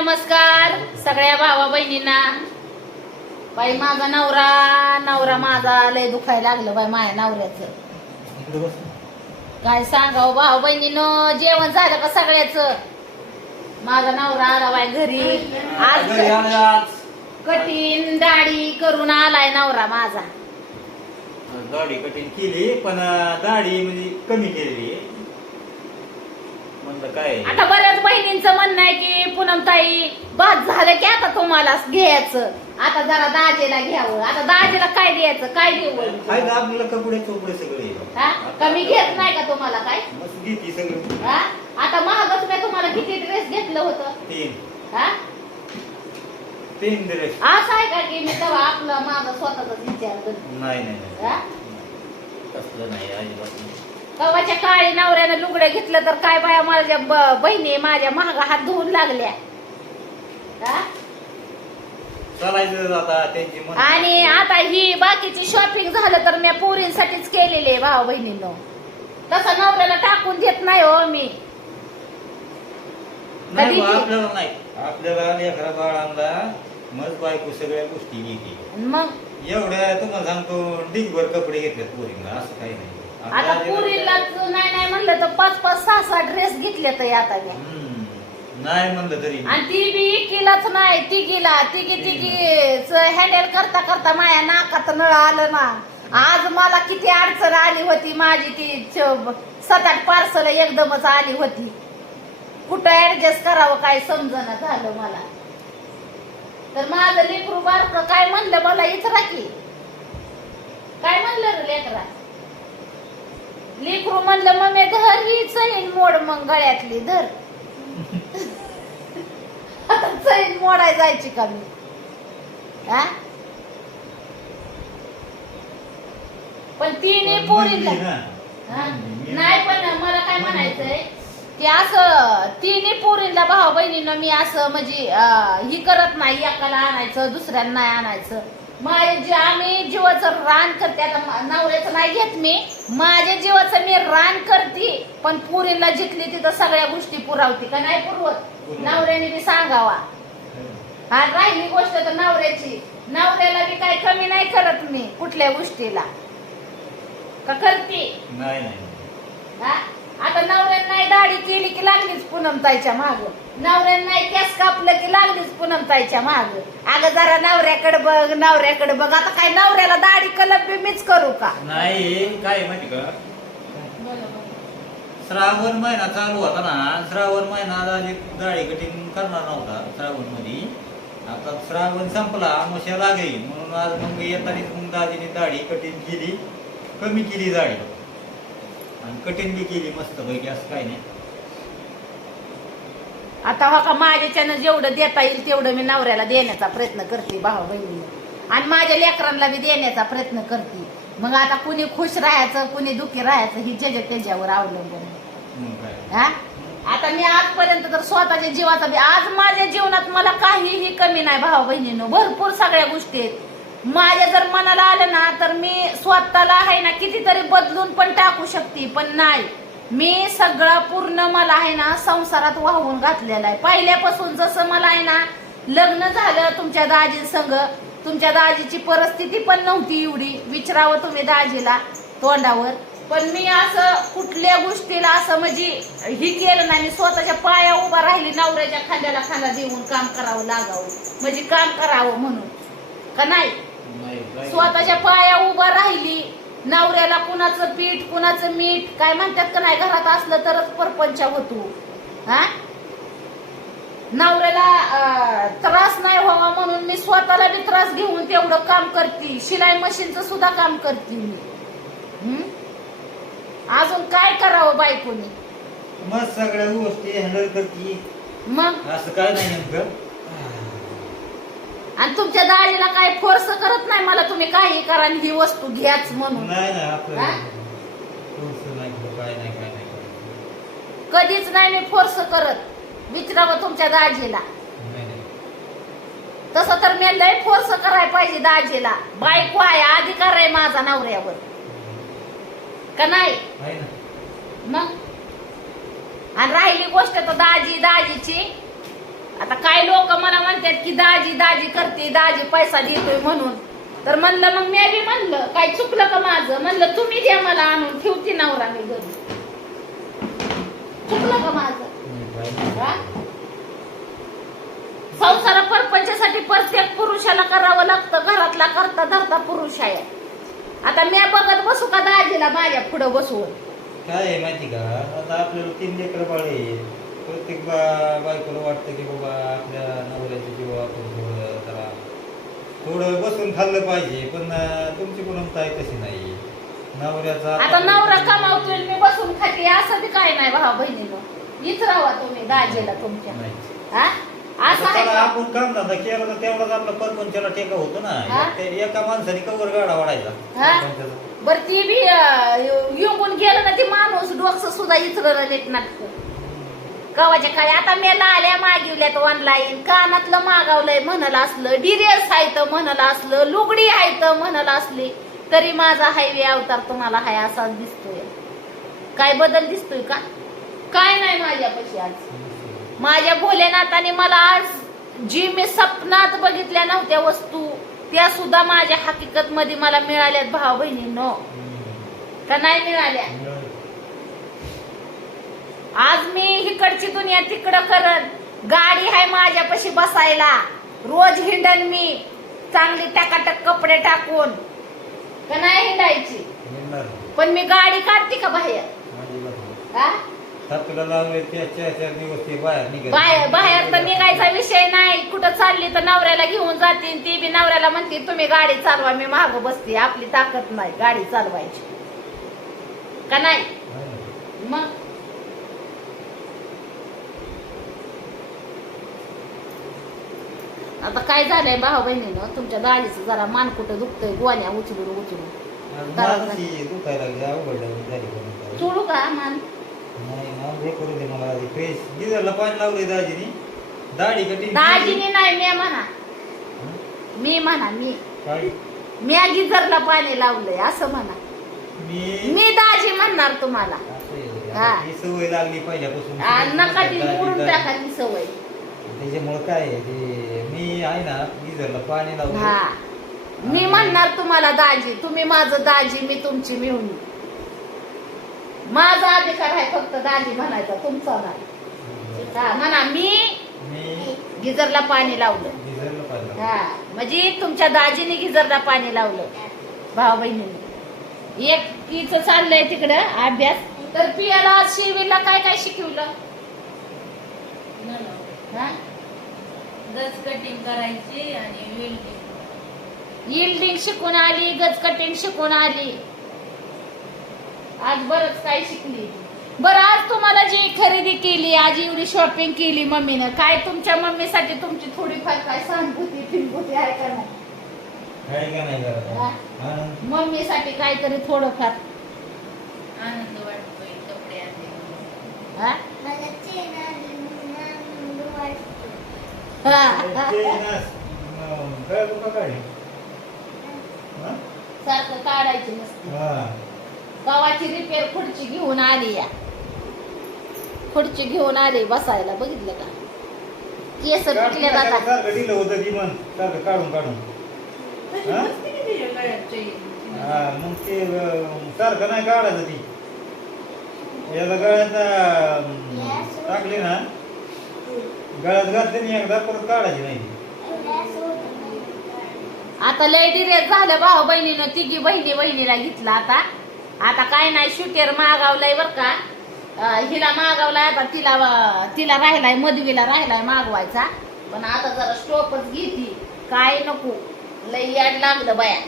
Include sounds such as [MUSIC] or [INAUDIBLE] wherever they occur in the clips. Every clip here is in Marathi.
नमस्कार सगळ्या भावा बहिणींना. बाई माझा नवरा नवरा माझा लय दुखायला लागलं बाई माझ्या नवऱ्याचं. काय सांगावं भाऊ बहिणीनं जेवण झालं का सगळ्याच? माझा नवरा आला बाई घरी. आज. कठीण दाढी करून आलाय नवरा माझा. दाढी कठीण केली पण दाढी म्हणजे कमी आहे. म्हणलं काय? आता बऱ्याच बहिणींचं म्हणणं आहे की पूनमताई बाद झालं की आता तुम्हाला घ्यायचं. आता जरा दाजेला घ्यावं. आता दाजेला काय द्यायचं? काय देऊ आपल्याला कपडे चोपडे सगळे? हा? कमी घेत नाही का तुम्हाला काय? मस्त घेते सगळं. हा? आता महागच मी तुम्हाला किती ड्रेस घेतलं होतं? तीन. हा? तीन ड्रेस असं आहे का की मी तेव्हा आपला माझा स्वतःचा विचार करते? नाही नाही नाही. हा? तसलं नाही अजिबात नाही. कवाच्या काळी नवऱ्यानं लुगडं घेतलं तर काय बाया माझ्या बहिणी माझ्या महागा हात धुवून लागल्या. आणि आता ही बाकीची शॉपिंग झालं तर मी पोरींसाठीच केलेली आहे भाऊ बहिणीनं. तसं नवऱ्याला टाकून देत नाही हो मी. कधी आपल्याला नाही. आपल्याला लेकरा बाळांना मज बायको सगळ्या गोष्टी घेते मग? एवढ्या तुम्हाला सांगतो डिगभर कपडे घेतले पोरींना असं काही नाही. आता नाही म्हणलं तर पाच पाच सहा सहा ड्रेस घेतले तर आता मी. हम्म. नाही म्हणलं तरी. आणि ती बी इकीलाच नाही तिघीला. तिघी तिघी हँडल करता करता माया नाकात नळ आलं ना. आज मला किती अडचण आली होती माझी ती च- सात आठ पार्सल एकदमच आली होती. कुठं ऍडजस्ट करावं काय समजणं झालं मला. तर माझं लेकरू बारक काय म्हणलं मला इचरा की. काय म्हणलं रे लेकरा? लेकरू म्हणलं मग मी धर ही चैन मोड मग गळ्यातली धर चैन मोडाय जायची का मी? हा? पण तिने पोरीला. नाही पण मला काय म्हणायचंय की असं तिन्ही पोरींना भाऊ बहिणीनं मी असं म्हणजे ही करत नाही एकाला आणायचं दुसऱ्यांना नाही आणायचं. माझे जे आम्ही जीवाचं रान करते आता नवऱ्याचं नाही घेत मी. माझ्या जीवाचं मी रान करते पण पुरीला जिथली तिथं सगळ्या गोष्टी पुरावते का नाही पुरवत. नवऱ्याने बी सांगावा. हा राहिली गोष्ट तर नवऱ्याची. नवऱ्याला बी काय कमी नाही करत मी कुठल्या गोष्टीला. का करते? नाही नाही. हा? आता नवऱ्यानं नाही दाढी केली की लागलीच पूनमताईच्या माग. नवऱ्यानं नाही केस कापलं की लागलीच पूनमताईच्या माग. अगं जरा नवऱ्याकडे बघ नवऱ्याकडे बघ. आता काय नवऱ्याला दाढी कलर बी मीच करू का? नाही काय माहिती का? श्रावण महिना चालू होता ना. श्रावण महिना आधी दाढी कटिंग करणार नव्हता श्रावणमध्ये आता श्रावण संपला आमोशा लागली. म्हणून आज मग येतानी मग दाजीने दाढी कटिंग केली. कमी केली दाढी. आणि कटिंग बी केली मस्त पैकी असं काही नाही. आता हो का माझ्याच्यानं जेवढं देता येईल तेवढं मी नवऱ्याला देण्याचा प्रयत्न करते भाऊ बहिणी. आणि माझ्या लेकरांना बी देण्याचा प्रयत्न करते. मग आता कुणी खुश राहायचं कुणी दुखी राहायचं ही जग त्याच्यावर अवलंबून हा? आता मी आजपर्यंत तर स्वतःच्या जीवाचा बी- आज माझ्या जीवनात मला काहीही कमी नाही भाऊ बहिणीनो. भरपूर सगळ्या गोष्टी आहेत. माझ्या जर मनाला आलं ना तर मी स्वतःला आहे ना कितीतरी बदलून पण टाकू शकते पण नाही. मी सगळं पूर्ण मला आहे ना संसारात वाहून घातलेलं आहे. पहिल्यापासून जसं मला आहे ना लग्न झालं तुमच्या दाजी संग तुमच्या दाजीची परिस्थिती पण नव्हती एवढी. विचारावं तुम्ही दाजीला तोंडावर. पण मी असं कुठल्या गोष्टीला असं म्हणजे ही केलं नाही. मी स्वतःच्या पाया उभा राहिली नवऱ्याच्या खांद्याला खांदा देऊन काम करावं लागावं. म्हणजे काम करावं म्हणून. का नाही? स्वतःच्या पाया उभा राहिली नवऱ्याला कुणाचं पीठ कुणाचं मीठ काय म्हणतात का नाही घरात असलं तरच परपंच होतो हा? नवऱ्याला त्रास नाही व्हावा म्हणून मी स्वतःला बी त्रास घेऊन तेवढं काम करते. शिलाई मशीनचं सुद्धा काम करते मी? अजून काय करावं बायकोनी? मग सगळ्या गोष्टी हँडल करते. मग? असं काय नाही नेमकं. आणि तुमच्या दाढीला काय फोर्स करत नाही? मला तुम्ही काही करा आणि ही वस्तू घ्याच म्हणून. नाही नाही आपलं हा? कोणचं नाही काय नाही काय नाही. कधीच नाही मी फोर्स करत. विचारावं तुमच्या दाजीला. नाही, नाही. तसं तर मी लय फोर्स करायला पाहिजे दाजीला. बायको आहे अधिकार आहे माझा नवऱ्यावर. का नाही? आहे ना. मग? आणि राहिली गोष्ट तर दाजी दाजीची. आता काय लोक मला म्हणतात की दाजी दाजी करते दाजी पैसा देतोय म्हणून. तर म्हणलं मग मी बी म्हणलं काय चुकलं का माझं? म्हणलं तुम्ही द्या मला आणून ठेवते नवरा मी घरी. चुकलं का माझं? हा? संसार परपंचासाठी प्रत्येक पुरुषाला करावं लागतं घरातला करता धरता पुरुष आहे. आता मी बघत बसू का दाजीला माझ्या पुढं बसवून? काय आहे माहिती का? आता आपल्याला तीन लेकर बाळ प्रत्येक बा बायकोला वाटतं की बाबा आपल्या नवऱ्याच्या जीव आपण थोडं जरा थोडं बसून खाल्लं पाहिजे पण तुमची गुणवत्ता आहे तशी नाही नवऱ्याचा आता नवरा कमावतोय मी बसून खाते असं बी काय नाही भावा बहिणीनं हीच राहा तुम्ही दाजीला तुमच्या नाही. हा असं आहे का? आपण काम धंदा केला तर तेवढाच आपला परपंचाला टेका होतो हा? ना ते एका माणसाने कवर गाडा वाढायचा हा? परपंचाचा. बर ती बी अं, येऊन गेलं ना ती माणूस डोकस सुद्धा इचरलं नीट नाटक कवाच्या काय आता मेला आल्या मागिवल्यात ऑनलाईन कानातलं मागवलंय म्हणाल असलं डिरेस आहे तर म्हणाल असलं लुगडी आहे तर म्हणाल असली तरी माझा हायवे अवतार तुम्हाला हाय असाच दिसतोय. काय बदल दिसतोय का? काय नाही माझ्यापाशी आज. माझ्या भोलेनाथाने मला आज जी मी सपनात बघितल्या नव्हत्या वस्तू त्या सुद्धा माझ्या हकीकत मध्ये मला मिळाल्यात भाऊ बहिणींनो का नाही मिळाल्या? आज मी इकडची दुनिया तिकडं करन गाडी आहे माझ्यापाशी बसायला. रोज हिंडन मी चांगली टाकाटक कपडे टाकून. का नाही हिंडायची. पण मी गाडी काढते का बाहेर? अजिबात नाही. हा? थापीला लावले त्या चार चार दिवस ते बाहेर बाहेर बाहेर तर निघायचा विषय नाही. कुठं चालली तर नवऱ्याला घेऊन जाते ती बी नवऱ्याला म्हणते तुम्ही गाडी चालवा मी माग बसते. आपली ताकद नाही गाडी चालवायची. का नाही. मग? आता काय झालंय भाऊ बहिणीनं? तुमच्या दाढीचं जरा मान कुठं दुखतंय? गोण्या उचलून उचलून. माणूस दुखायला लागली अवघड झाली कोणी काय. सोडू का मान? नाही ना हे करू दे मला आधी फ्रेश गिझरला पाणी लावले दाजीनी. दाढी कटिंग दाजीने नाही मी म्हणा. मी म्हणा मी. काय? मी गिझरला पाणी लावलंय असं म्हणा. मी? मी दाजी म्हणणार तुम्हाला. असं आहे. हा. ही सवय लागली पहिल्यापासून. आ, नका ती मोडून. टाका ती सवय. त्याच्यामुळं काय आहे ते? मी आहे ना गिझरला पाणी लावलं हा. मी म्हणणार तुम्हाला दाजी तुम्ही माझं दाजी मी तुमची मिळून. माझा अधिकार आहे फक्त दाजी म्हणायचा तुमचा नाही. हा म्हणा मी मी गिझरला पाणी लावलं. गिझरला पाणी लावलं. हा म्हणजे तुमच्या दाजीने गिझरला पाणी लावलं भाऊ बहिणीने. एक तिचं चाललंय तिकडं अभ्यास. तर पियाला शिवीला काय काय शिकवलं? हा? गज कटिंग करायची आणि वेल्डिंग यिल्डिंग शिकून आली गज कटिंग शिकून आली. आज बरंच काय शिकली. बरं आज तुम्हाला जी खरेदी केली आज एवढी शॉपिंग केली मम्मीनं काय तुमच्या मम्मीसाठी तुमची थोडीफार काय सहानुभूती फिरभूती आहे का नाही? काय का नाही करत हा. आनंद मम्मीसाठी काहीतरी थोडंफार. आनंद वाटतोय कपडे आले हा? मला चेन आली म्हणून आनंद वाटतो. हा. ते ना, अं, काय तुका काय हा? सारखं काढायची नसते हा. गावाची रिपेअर खुर्ची घेऊन आली या. खुर्ची घेऊन आली बसायला बघितलं का? केस काढून पिकले जातात काढून काढून. मग ते सारखं नाही काढायचं ती. याला गळ्यात टाकली ना. गळ्यात घातली नाही एकदा परत काढायची नाही. आता लय डिरेस झालं भाऊ बहिणीनं तिघी बहिणी बहिणीला घेतला आता. आता काय नाही शुटेर मागावलाय बर का. अं, हिला मागावलाय आता तिला अं, तिला राहिलाय मधवीला राहिलाय मागवायचा. पण आता जरा स्टोपच घेती. काय नको. लय याड लागलं बाया.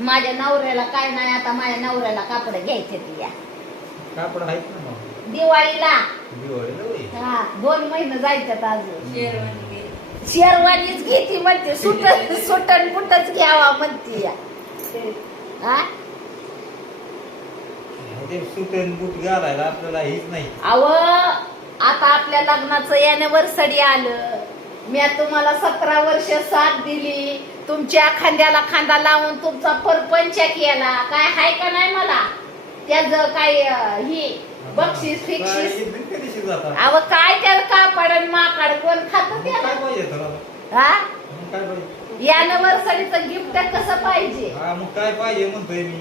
माझ्या नवऱ्याला काय नाही आता माझ्या नवऱ्याला कापड घ्यायचे ती या. कापड आहेत ना मग. दिवाळीला. दिवाळीला होय. हा दोन महिने जायच्यात अजून. शेरवानी. शेरवानीच घेती म्हणते सुटन [LAUGHS] सुटन पुटच घ्यावा म्हणते. या हा ते सुटन बूट घालायला आपल्याला हेच नाही. अव आता आपल्या लग्नाचं यानिव्हर्सरी आलं. मी तुम्हाला सतरा वर्ष साथ दिली. तुमच्या खांद्याला खांदा लावून तुमचा परपंच केला. काय हाय का नाही मला? त्याच काय अं, ही बक्षीस फिक्षीस काय कधीशी जातात अव काय त्याला कापड आणि माकाड कोण खात त्याला? काय पाहिजे तुला हा? मग काय पाहिजे? यानिव्हर्सरीचं गिफ्ट कसं पाहिजे? हा मग काय पाहिजे म्हणतोय मी.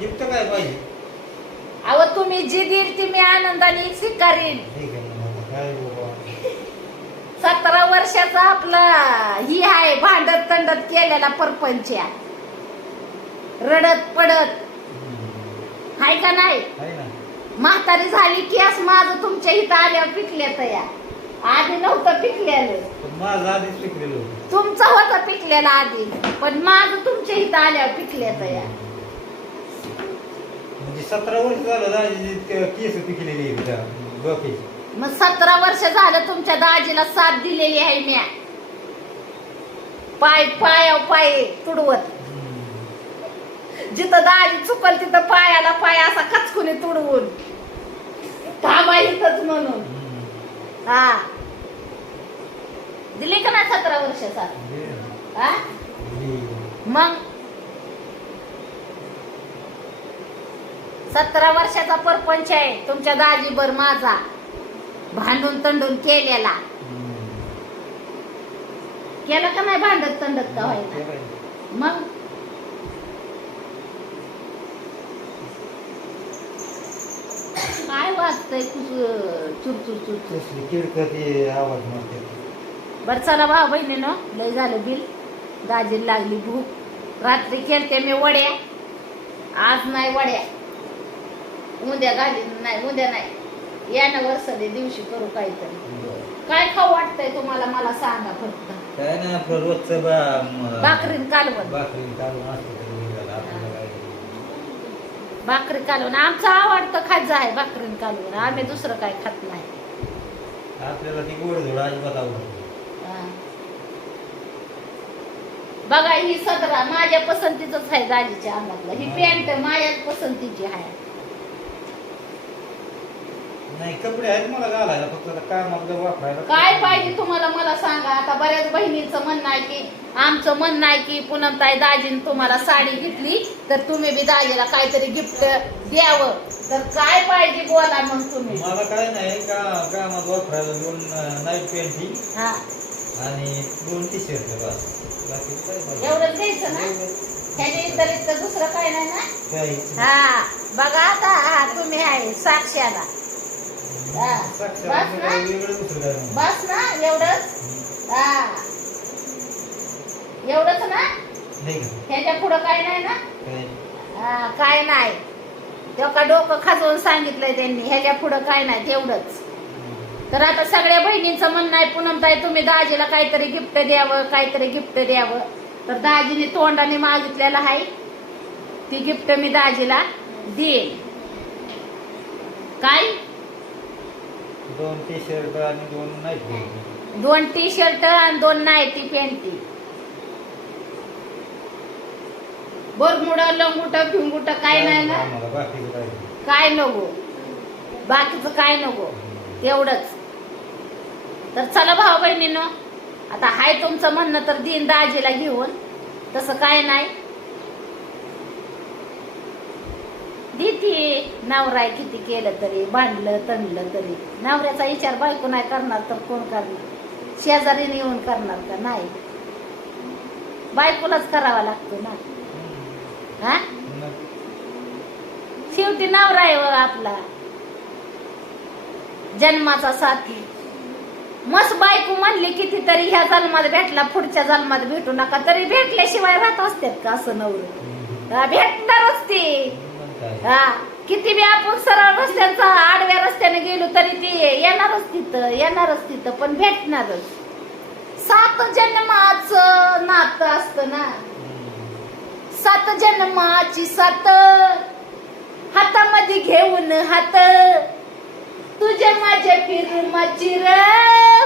गिफ्ट काय पाहिजे? अहो तुम्ही जी देईल ती मी आनंदाने स्वीकारीन. ठीक आहे ना आता काय बाबा? सतरा वर्षाचा आपला ही आहे भांडत तंडत केलेला परपंच आहे. रडत पडत. हाय का नाही? आहे ना. म्हातारी झाली की असं माझं तुमच्या इथं आल्यावर पिकले या. आधी नव्हतं पिकलेलं. पण माझं आधीच होतो. तुमचं होतं पिकलेलं आधी पण माझं तुमच्या इथं आल्यावर पिकले या. म्हणजे सतरा वर्ष झालं दाजी केस पिकलेली आहेत त्या डोक्याची. मग सतरा वर्ष झालं तुमच्या दाजीला साथ दिलेली आहे म्या. पाय पायाव पाय तुडवत. जिथं दाजी चुकल तिथं पायाला पाय असा खचकुनी तुडवून. थांबा इथंच म्हणून. हा. दिली का नाही सतरा वर्षाचा? हा? मग? सतरा वर्षाचा परपंच आहे. तुमच्या दाजीबर माझा. भांडून तंडून केलेला. केलं का नाही भांडत तंडत का व्हायला? मग काय वाजतंय चुर चुर चुर चुर. किरकती आवाज मारते. बरं चला भाऊ बहिणीनं लय झालं बिल. दाजीला लागली भूक. रात्री केलते मी वड्या आज नाही वड्या उद्या घाली नाही उद्या नाही. यानं वर्षाले दिवशी करू काहीतरी. काय खाऊ वाटतंय तुम्हाला? मला सांगा फक्त. काय आपलं रोजचं बा- म- भाकरीन कालवण. भाकरी असतं काय भाकरी कालवण आमचं आवडतं खायचं आहे भाकरीन कालवण आम्ही दुसरं काय खात नाही. आपल्याला ती गोड धोड अजिबात आवडत. बघा ही सदरा माझ्या पसंतीच आहे दाजीच्या अंगातलं. ही. पॅन्ट माझ्याच पसंतीची आहे. नाही कपडे आहेत मला घालायला फक्त आता कामात वापरायला काय पाहिजे तुम्हाला मला सांगा. आता बऱ्याच बहिणींचं म्हणणं आहे की आमचं म्हणणं आहे की पूनमताई दाजीने तुम्हाला साडी घेतली तर तुम्ही बी दाजीला काहीतरी गिफ्ट द्यावं. तर काय पाहिजे बोला मग तुम्ही. मला काय नाही का कामात वापरायला दोन नाईट पॅन्ट ही हा. आणि दोन टी शर्ट बस. बाकी काय पाहिजे? एवढंच घ्यायचं ना? ह्याच्या इतर दुसरं काय नाही ना? काय हा. बघा आता हा तुम्ही आहे साक्षाला. हा. साक्षर बस ना? बस ना एवढंच हा एवढंच ना ह्याच्या पुढं काय नाही ना काय हा, काय नाही तेव्हा डोकं खाजवून सांगितलंय त्यांनी ह्याच्या पुढं काय नाही तेवढंच तर आता सगळ्या बहिणींचं म्हणणं आहे पूनमताई तुम्ही दाजीला काहीतरी गिफ्ट द्यावं काहीतरी गिफ्ट द्यावं तर दाजीने तोंडाने मागितलेलं आहे ती गिफ्ट मी दाजीला देईन काय दोन टी शर्ट आणि दोन नाईट दोन टी शर्ट आणि दोन नाईटी पॅन्टी बोरमुड लंगुट फिंगुट काय नाही ना? आम्हाला. काय नको. बाकीचं काय नको. तेवढंच. तर चला भाऊ बहिणीनो आता हाय तुमचं म्हणणं तर दिन दाजीला घेऊन. तसं काय नाही. देते. नवराय किती केलं तरी बांधलं तणलं तरी. नवऱ्याचा विचार बायको नाही करणार तर कोण करणार? शेजारीने येऊन करणार का? नाही. बायकोलाच करावा लागतो ना. हा? शेवटी नवरा आहे व आपला. जन्माचा साथी. मस्त बायको म्हणली कितीतरी ह्या जन्मात भेटला पुढच्या जन्मात भेटू नका तरी भेटल्याशिवाय राहत असतात का असं नवर? हा, भेटणारच ते. हा किती बी आपण सरळ रस्त्याचा आडव्या रस्त्याने गेलो तरी ते येणारच तिथं येणारच तिथं पण भेटणारच. सात जन्माचं नातं असतं ना. सात जन्माची सात. हातामध्ये घेऊन हात. तुझ्या माझ्या फिरमाची र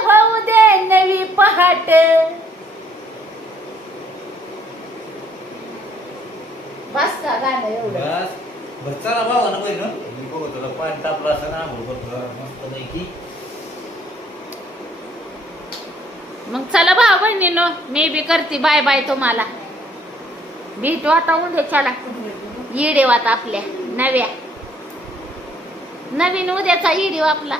होऊ दे नवी पहाट. बस का गाणं एवढं? बरं चला भावा ना बहिण. मी बघतो तुला पाणी तापलं असं ना आंघोळ करतो मस्त पैकी. मग चला भाऊ बहिणीनो मी बी करते बाय बाय तुम्हाला. भेटू आता उद्याच्याला येडेव आता आपल्या नव्या. नवीन उद्याचा येडीव आपला